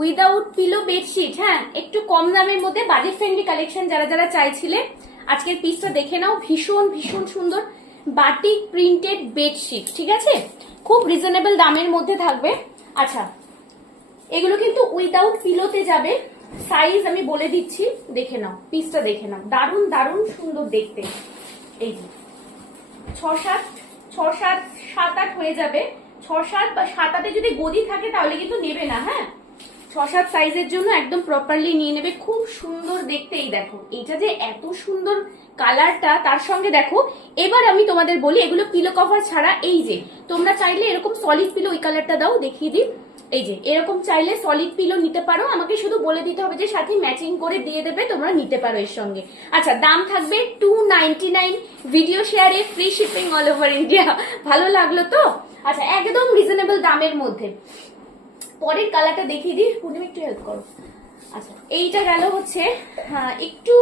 Without pillow bedsheet. হ্যাঁ, একটু কম দামের মধ্যে বাজেট ফ্রেন্ডলি কালেকশন যারা যারা চাইছিলে আজকের পিসটা দেখে নাও। ভীষণ ভীষণ সুন্দর বাটিক প্রিন্টেড বেডশিট, ঠিক আছে, খুব রিজনেবল দামের মধ্যে থাকবে। আচ্ছা, এগুলো কিন্তু উইদাউট পিলোতে যাবে। সাইজ আমি বলে দিচ্ছি, দেখে নাও, পিসটা দেখে নাও, দারুণ দারুণ সুন্দর দেখতে। এই যে 6-7, 6-7, 7-8 হয়ে যাবে। 6-7 বা 7-8 যদি গদি থাকে তাহলে কিন্তু নেবে না। হ্যাঁ, 6-7 সাইজের জন্য একদম প্রপারলি নিয়ে নেবে। খুব সুন্দর দেখতে। এই দেখো, এটা যে এত সুন্দর কালারটা, তার সঙ্গে দেখো, এবার আমি তোমাদের বলি এগুলো পিলো কভার ছাড়া। এই যে তোমরা চাইলে এরকম সলিড পিলো, ওই কালারটা দাও দেখিয়ে দিই। এই যে এরকম চাইলে সলিড পিলো নিতে পারো, আমাকে শুধু বলে দিতে হবে যে সাথে ম্যাচিং করে দিয়ে দেবে, তোমরা নিতে পারো এর সঙ্গে। আচ্ছা, দাম থাকবে 299, ভিডিও শেয়ারে free shipping all over India. ভালো লাগলো তো? আচ্ছা, একদম রিজনেবল দামের মধ্যে। পরের কালারটা দেখিয়ে দিই, পূর্ণিমা একটু হেল্প করো। আচ্ছা, এইটা গেল হচ্ছে একটু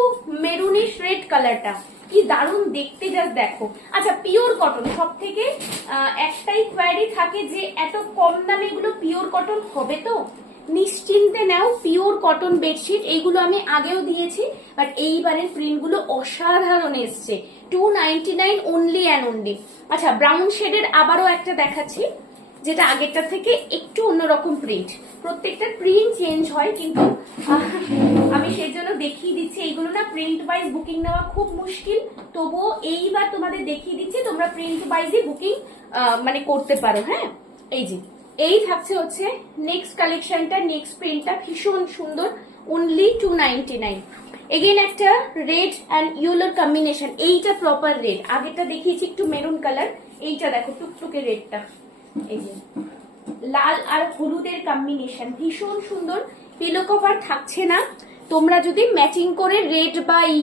মেরুনিশ রেড কালারটা, কি দারুণ দেখতে, জাস্ট দেখো। আচ্ছা, পিওর কটন, সব থেকে একটাই কোয়ারি থাকে যে এত কম দামে এগুলো পিওর কটন হবে তো নিশ্চিন্তে নাও। পিওর কটন বেডশিট, এইগুলো আমি আগেও দিয়েছি, বাট এইবারের প্রিন্ট গুলো অসাধারণ এসছে। 299 অনলি অ্যান্ড অনলি। আচ্ছা, ব্রাউন শেডের আবারও একটা দেখাচ্ছি, যেটা আগেরটা থেকে একটু অন্যরকম প্রিন্ট। প্রত্যেকটা প্রিন্ট চেঞ্জ হয়, কিন্তু আমি সেই জন্য দেখিয়ে দিচ্ছি। এইগুলো না প্রিন্ট ওয়াইজ বুকিং নেওয়া খুব মুশকিল, তবুও এইবার তোমাদের দেখিয়ে দিচ্ছি, তোমরা প্রিন্ট ওয়াইজে বুকিং মানে করতে পারো। হ্যাঁ, এই যে এই থাকছে হচ্ছে নেক্সট কালেকশনটা, নেক্সট প্রিন্টটা ভীষণ সুন্দর, অনলি 299। এগেইন একটা রেড অ্যান্ড ইয়েলোর কম্বিনেশন, এইটা প্রপার রেড। আগেরটা দেখিয়েছি একটু মেরুন কালার, এইটা দেখো টুকটুকে রেডটা। এই যে লাল আর হলুদের কম্বিনেশন, ভীষণ সুন্দর। পিলো কভার থাকছে না, তোমরা যদি ম্যাচিং করে রেড বা